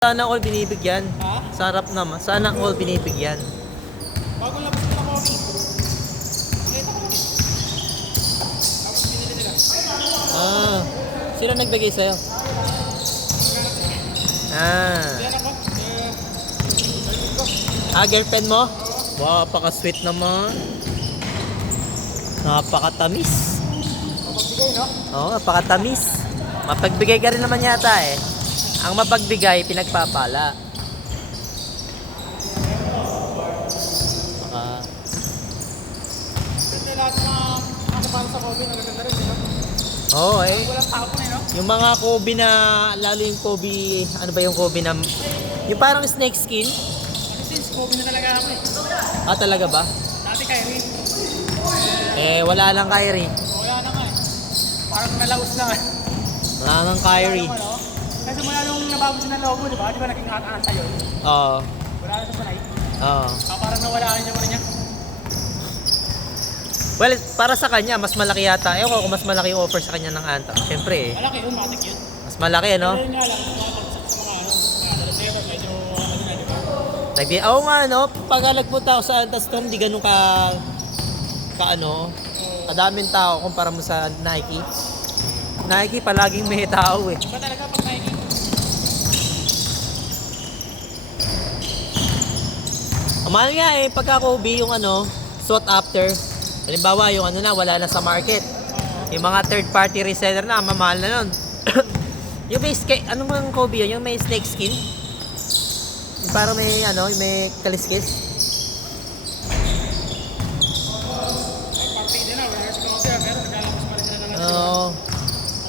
Sana all binibigyan. Ha? Sarap naman. Sana all binibigyan. Bagong labas ko na coffee. Nakita ko din. Tapos binili nila. Ah. Sino nagbigay sa'yo? Ah. Yan ako. Girlfriend mo? Wow, napaka-sweet naman. Napakatamis. Mapagbigay, no? Oo, napakatamis. Mapagbigay ka rin naman yata eh. Ang mapagbigay, pinagpapala. Kasi lahat ng mga para sa coffee, nagaganda rin, no? Oo eh. Walang tapon eh, no? Yung mga Kobe na, lalo yung Kobe, ano ba yung Kobe na, yung parang snake skin? Ano since coffee na talaga ako eh. Ah, talaga ba? Dati kay Rin. Wala lang Kyrie. Wala na nga eh. Parang nalaos na eh. Wala nang Kyrie. Wala naman, no? Kasi mula nung nabago siya ng logo, di ba? Di ba naging ata yun? Oo. Wala na siya sanay. Oo. Parang nawala niya mo niya. Well, para sa kanya, mas malaki yata. Ewan ko kung mas malaki yung offer sa kanya ng Anta. Siyempre eh. Malaki yun, matik yun. Mas malaki, no? Pero yun nga lang, kumapagsak sa mga ano, never, medyo ano na, di ba? Oo nga, no? Pag nagpunta ako sa Anta Store, hindi ganun kadaming tao kumpara mo sa Nike. Nike, palaging may tao eh. Iba talaga pag Nike. Mahal nga eh, pagka Kobe yung sought after. Halimbawa, yung wala na sa market. Yung mga third party reseller na, mamahal na nun. Yung may ano mang Kobe yun? Yung may snake skin? Yung parang may may kaliskis? Ay, partida na, wala si Coffee, pero naglalabas pa rin sila ng Oo. mga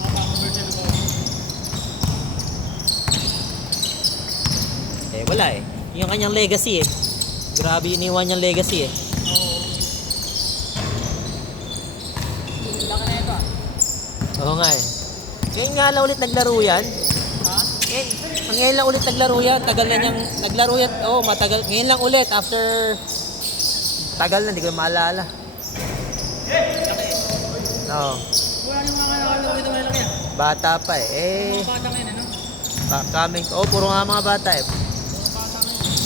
bagong version ng Coffee. Wala eh. Yung kanyang legacy eh. Grabe yung iniwan niyang legacy eh. Laki na ito ah. Oo nga eh. Ngayon nga lang ulit naglaro yan. Ha? Ngayon lang ulit naglaro yan. Tagal na niyang naglaro yan. Oo, matagal. Ngayon lang ulit after tagal na, hindi ko maalala. Laki eh. Oo. Wala yung mga nakalaro ito malaki ah. Bata pa eh. Mga bata ngayon ano? Coming. Oh, puro nga mga bata eh. Mga bata ngayon.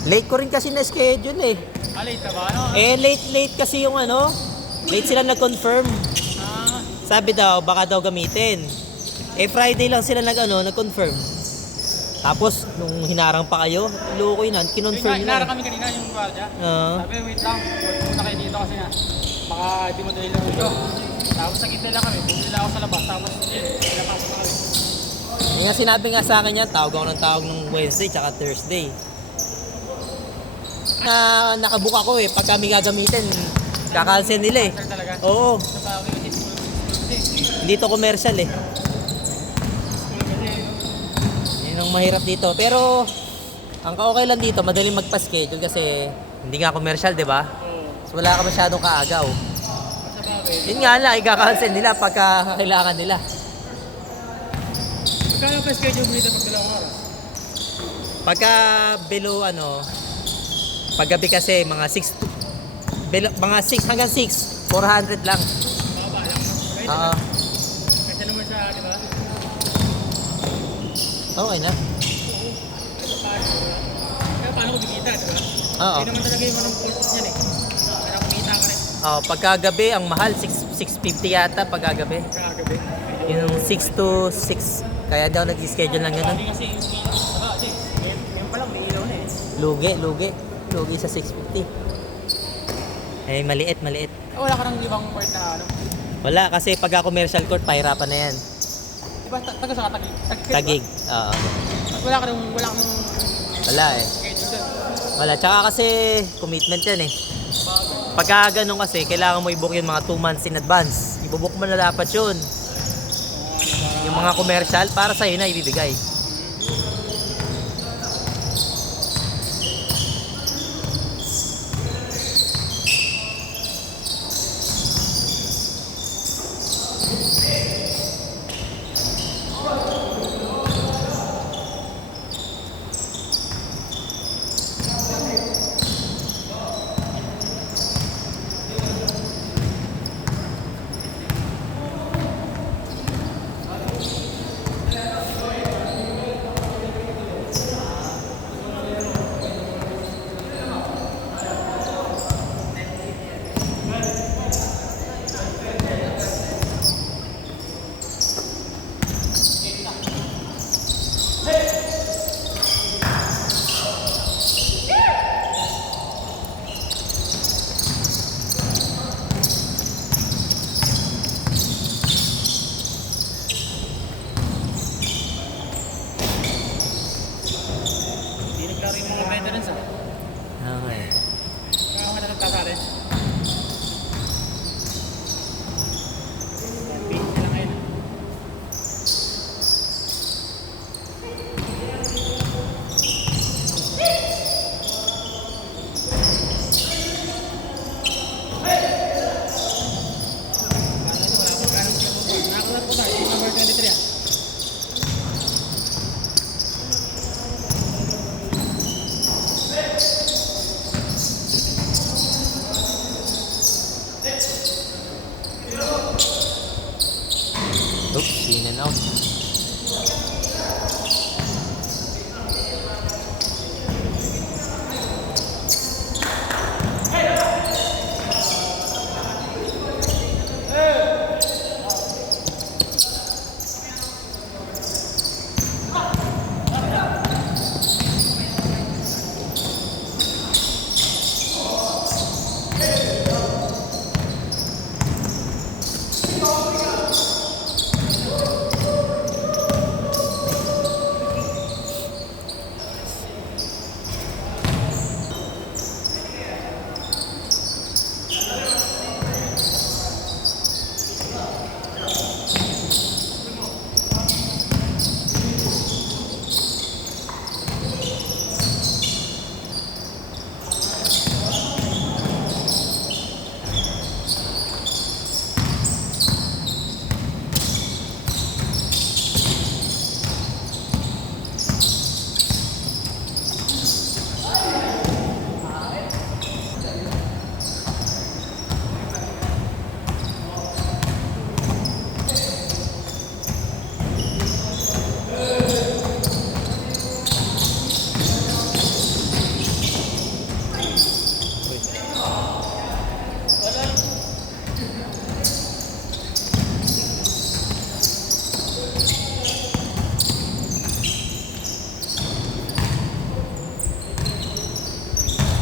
Late ko rin kasi na schedule eh. Late na ba ano? Late kasi yung late sila nag-confirm. Ah, Sabi daw, baka daw gamitin. Friday lang sila nag-confirm. Tapos, nung hinarang pa kayo, loko yun, kinonfirm inara na. kami kanina yung guardia. Oo. Sabi, wait lang, muna kayo dito kasi nga, baka di mo dahil lang ito. Tapos nag-intay lang kami, bumili ako sa labas, tapos yun, pinapasok na kami. Yung nga sinabi nga sa akin yan, tawag ako ng tawag ng Wednesday tsaka Thursday. Nakabook ako eh, pag kami gagamitin, kakancel nila eh. Sir talaga. Oo, Sa bagay kasi school kasi. dito commercial eh. School kasi. Yun ang mahirap dito. Pero, ang okay lang dito, madaling magpa-schedule kasi hindi nga commercial, di ba? Oo. So, wala ka masyadong kaagaw. Sa bagay. Yun nga lang, i-cancel nila pagka kailangan nila. Magkano pa schedule mo dito pag dalawang oras? Pagka below paggabi kasi mga 6 mga 6 hanggang 6, 400 lang. Baba lang. Right? Oo. Kasi naman siya, di ba? Okay na. Kaya paano ko bigita, di ba? Oo. Hindi naman talaga yung anong pulpos niyan eh. Kaya kumita ka rin. Pagkagabi ang mahal 650 yata pagkagabi. Kagabi. Yung 6 to 6. Kaya daw nag-schedule lang ganun. Hindi kasi yung ngayon pa lang may ilaw na eh. Lugi sa 650. Maliit. Wala ka nang ibang part na ano? Wala kasi pagka commercial court pahirapan na yan. Di ba taga sa Tagig? Tagig. Oo. Wala kang Wala eh. schedule doon. Wala. Tsaka kasi commitment yan eh. Pagka ganun kasi, kailangan mo i-book yung mga 2 months in advance. I-book mo na dapat yun. Yung mga commercial, para sa'yo na ibibigay. maintenance ah. Okay. Kaya ako natatata sa atin. Busy sila ngayon. Wala akong ganang sila po. Nakakulat po tayo. Team number 23 ah. Oops, in and out.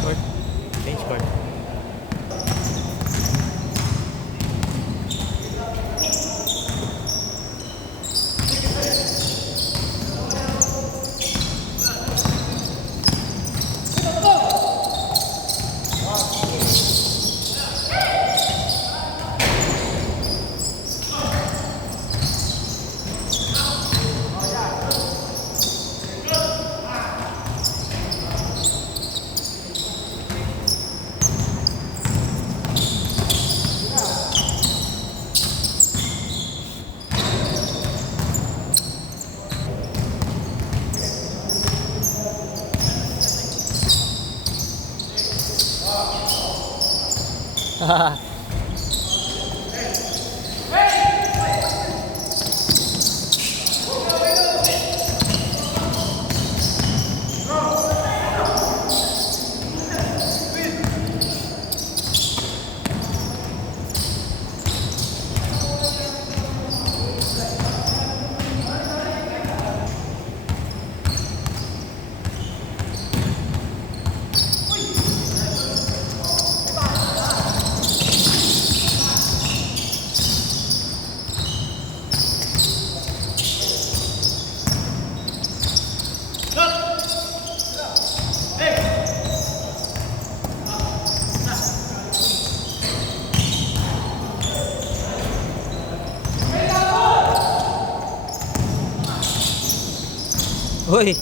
Court. Change court. Uy!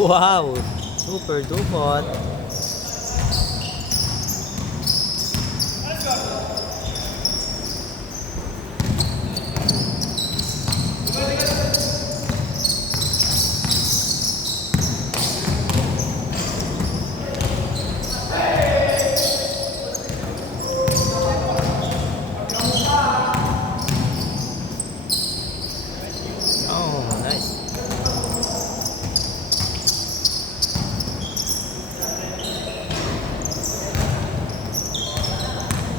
Wow! Super dupot.